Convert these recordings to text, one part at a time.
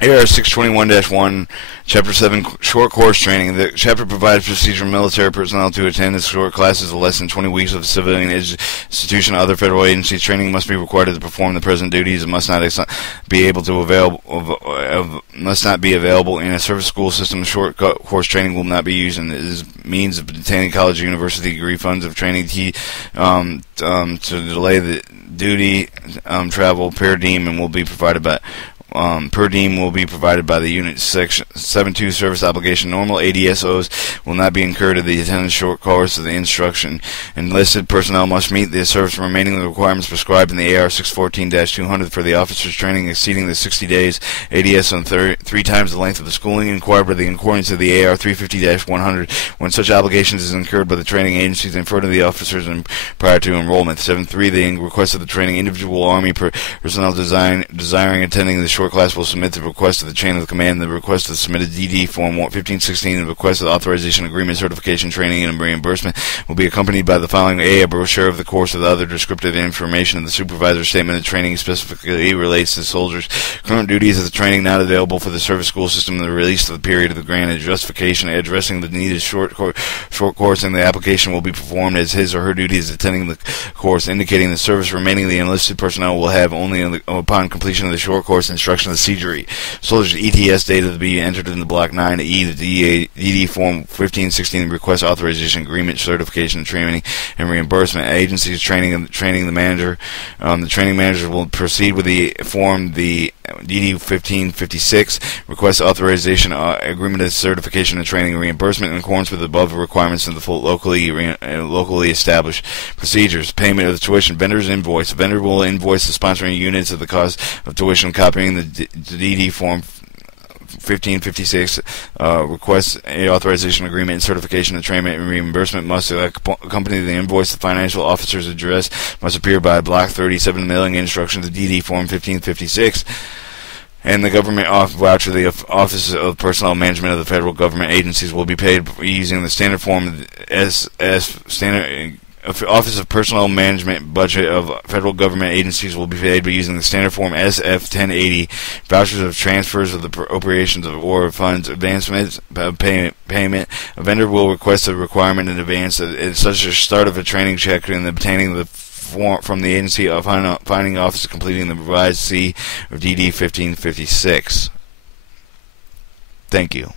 AR 621-1, Chapter 7, Short Course Training. The chapter provides procedure for military personnel to attend the short classes of less than 20 weeks of civilian institution. Other federal agencies. Training must be required to perform the present duties and must not be available in a service school system. Short course training will not be used as means of obtaining college or university degree. Funds of training to delay the duty travel per diem and will be provided by per diem will be provided by the Unit Section 72 Service Obligation. Normal ADSOs will not be incurred at the attendance short course of the instruction. Enlisted personnel must meet the service remaining the requirements prescribed in the AR 614-200 for the officers training exceeding the 60 days ADS on three times the length of the schooling inquired by the accordance of the AR 350-100 when such obligations is incurred by the training agencies in front of the officers and prior to enrollment. 7.3. The request of the training individual Army personnel desiring attending the short class will submit the request to the chain of command. The request of the submitted DD Form 1516 and the request of the authorization agreement, certification, training, and reimbursement will be accompanied by the following: A brochure of the course with other descriptive information, and the supervisor's statement of training specifically relates to soldiers' current duties of the training not available for the service school system and the release of the period of the granted justification addressing the needed short course, and the application will be performed as his or her duties attending the course, indicating the service remaining the enlisted personnel will have only upon completion of the short course instruction of the CJRE. Soldiers' ETS data to be entered in the Block 9E, the DD Form 1516 request authorization agreement, certification, training, and reimbursement. Agencies training the manager. The training manager will proceed with the form, the DD 1556 request authorization agreement of certification and training and reimbursement in accordance with the above requirements of the full locally established procedures. Payment of the tuition. Vendor's invoice. The vendor will invoice the sponsoring units of the cost of tuition. Copying the DD Form 1556 requests authorization agreement and certification of training and reimbursement must accompany the invoice. The financial officer's address must appear by Block 37 mailing instructions of DD Form 1556. And the government voucher. The Office of Personnel Management of the federal government agencies will be paid using the standard form Office of Personnel Management budget of federal government agencies will be paid by using the standard form SF 1080. Vouchers of transfers of the appropriations of or funds advancements payment. A vendor will request a requirement in advance, such as start of a training check and obtaining the form from the agency of finding officer completing the revised C of DD 1556. Thank you.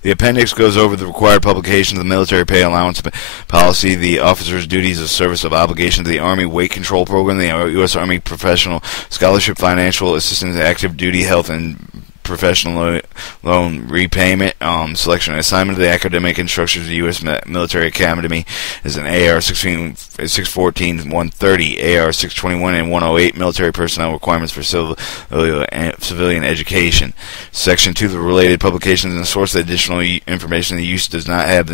The appendix goes over the required publications of the military pay allowance policy, the officer's duties of service of obligation to the Army weight control program, the U.S. Army professional scholarship, financial assistance, active duty health and professional loan repayment, selection and assignment of the academic instructors of the U.S. Military Academy is an AR 614-130, AR 621 and 108 military personnel requirements for civilian education. Section 2, the related publications and source of additional information the use does not have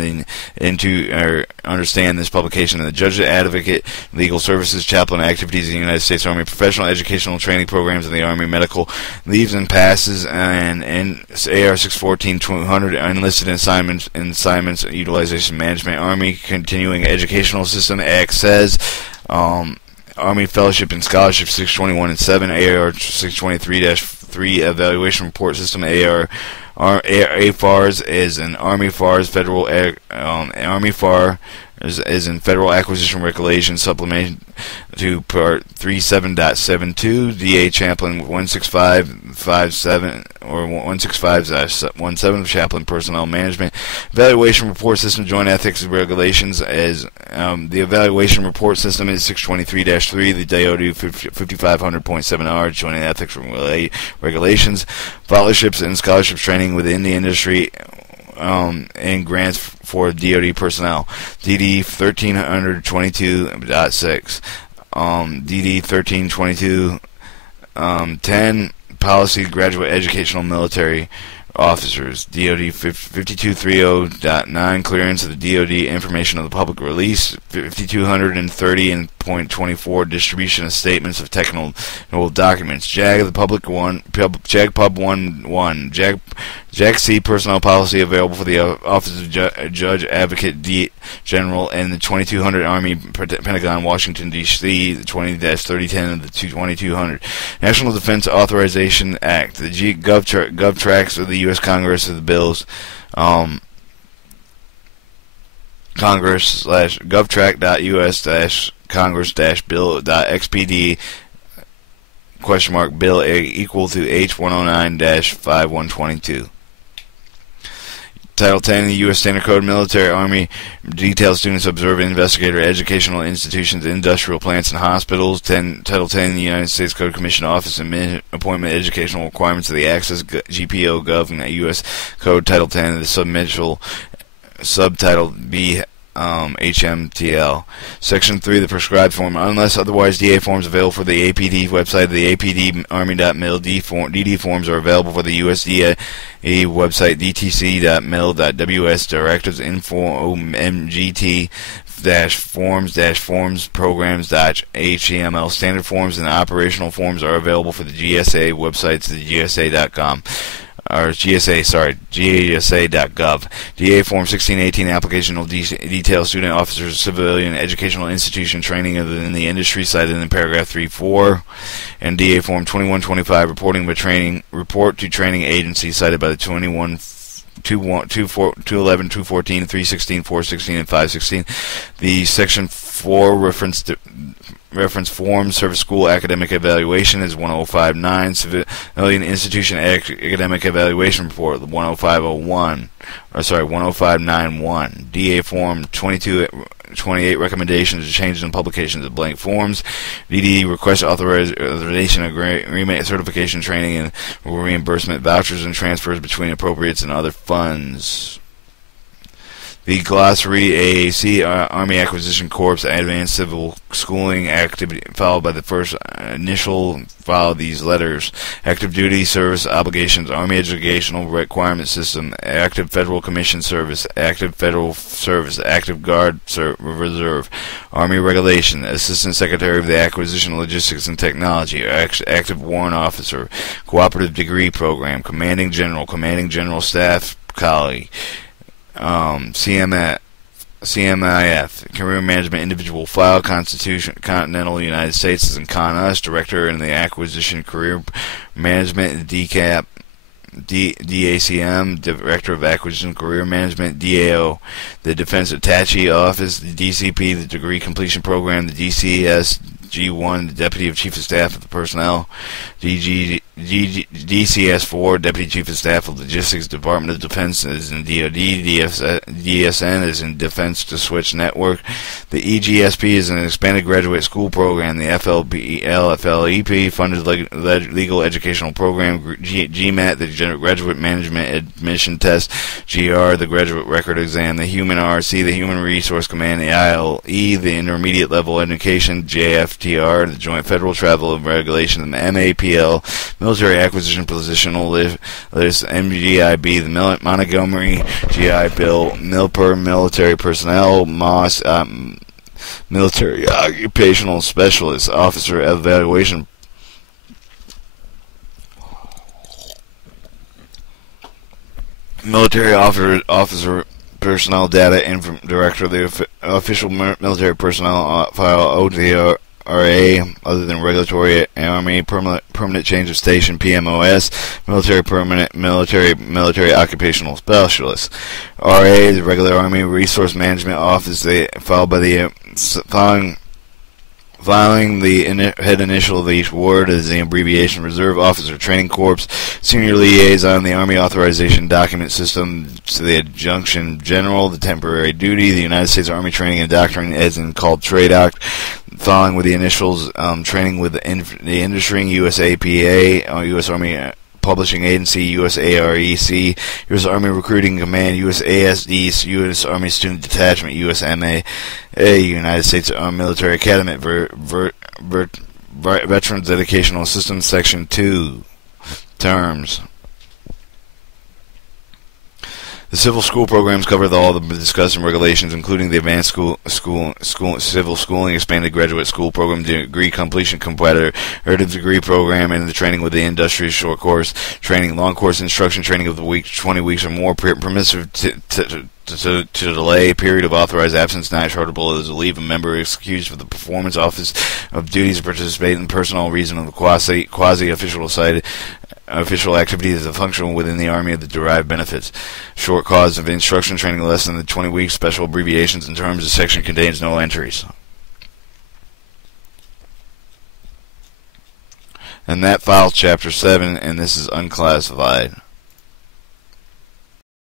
into or understand this publication. And the judge, advocate, legal services, chaplain activities in the United States Army, professional educational training programs in the Army, medical leaves and passes, and AR 614-200 enlisted assignments utilization management. Army continuing educational system Act says Army fellowship and scholarship 621 and 7, AR 623-3 evaluation report system. AFARS is an Army FARS federal Army FAR is in Federal Acquisition Regulation Supplement to Part 37.72, DA Chaplain 16557 or 165-17 of Chaplain Personnel Management. Evaluation Report System Joint Ethics Regulations as the Evaluation Report System is 623-3, the DOD 5500.7R Joint Ethics Regulations. Fellowships and scholarships training within the industry and grants for DoD personnel. DD 1322.6, DD 1322.10, policy graduate educational military officers. DoD 5230.9, clearance of the DoD information of the public release. 5230.24, distribution of statements of technical documents. JAG the public one, JAG Pub 1, JAG Jack C. Personnel policy available for the Office of Judge Advocate General and the 2200 Army Pentagon, Washington, D.C., the 20-3010 of the 2200. National Defense Authorization Act, the Gov Tracks of the U.S. Congress of the bills, Congress/govtrack.us-congress-bill.xpd bill equal to H109-5122. Title 10 of the U.S. Standard Code, Military, Army, detailed students, observe, investigator, educational institutions, industrial plants, and hospitals. Title 10 of the United States Code, Commission, Office, and Appointment, Educational Requirements of the Access, GPO, Gov, and U.S. Code, Title 10 of the Subtitle B, HMTL. Section 3, the prescribed form. Unless otherwise, DA forms available for the APD website of the APD Army.mil. DD forms are available for the USDA website DTC.mil.ws. Directives info MGT forms programs.html. Standard forms and operational forms are available for the GSA websites, the GSA.com. Or GSA.gov. DA Form 1618, applicational detail, student, officers, civilian, educational institution training in the industry, cited in paragraph 3.4. And DA Form 2125, report to training agency, cited by the 211, 214, 316, 416, and 516. The Section 4 reference form, service school academic evaluation is 1059, civilian institution academic evaluation report 10591, DA form 2228, recommendations or changes in publications of blank forms, DD request authorization agreement, certification, training, and reimbursement, vouchers and transfers between appropriates and other funds. The glossary, AAC, Army Acquisition Corps, Advanced Civil Schooling Activity, followed by the first initial, follow these letters. Active Duty Service Obligations, Army Educational Requirement System, Active Federal Commission Service, Active Federal Service, Active Guard Reserve, Army Regulation, Assistant Secretary of the Acquisition, Logistics, and Technology, Active Warrant Officer, Cooperative Degree Program, Commanding General Staff Colleague, CMIF, Career Management Individual File, Continental United States, and ConUS, Director in the Acquisition Career Management, DCAP, DACM, Director of Acquisition Career Management, DAO, the Defense Attaché Office, the DCP, the Degree Completion Program, the DCS, G1, the Deputy of Chief of Staff of the Personnel, DCS4, Deputy Chief of Staff of Logistics, Department of Defense is in DoD, DSN is in Defense to Switch Network, the EGSP is an expanded graduate school program, the FLEP, funded legal educational program, GMAT, the Graduate Management Admission Test, GR, the Graduate Record Exam, the Human RC, the Human Resource Command, the ILE, the Intermediate Level Education, JFTR, the Joint Federal Travel and Regulation, the MAPL, Military Acquisition Positional List, MGIB, the Montgomery GI Bill, MILPER, Military Personnel, MOS, Military Occupational Specialist, Officer Evaluation Military Officer Personnel Data Director of the Official Military Personnel File, OTRA, other than regulatory, Army permanent change of station, PMOS, military occupational specialist. RA is the regular Army Resource Management Office. They followed by the following the head initial of each word is the abbreviation. Reserve Officer Training Corps, Senior Liaison, the Army Authorization Document System, to the Adjunction General, the Temporary Duty, the United States Army Training and Doctrine, as in called TRADOC, following with the initials, training with the industry, USAPA, U.S. Army Publishing Agency, USAREC, U.S. Army Recruiting Command, USASD, U.S. Army Student Detachment, USMA, United States Army Military Academy, Veterans Educational Assistance, Section 2, Terms. The civil school programs cover all the discussed regulations, including the advanced civil schooling, expanded graduate school program, degree completion comparative degree program, and the training with the industrial short course training, long course instruction training of the week, 20 weeks or more, permissive to delay a period of authorized absence not chargeable as a leave. A member is excused for the performance office of duties to participate in personal reason of the quasi-official side. Official activities as a functional within the Army of the derived benefits. Short cause of instruction training less than the 20 weeks. Special abbreviations and terms. The section contains no entries. And that files Chapter 7, and this is unclassified.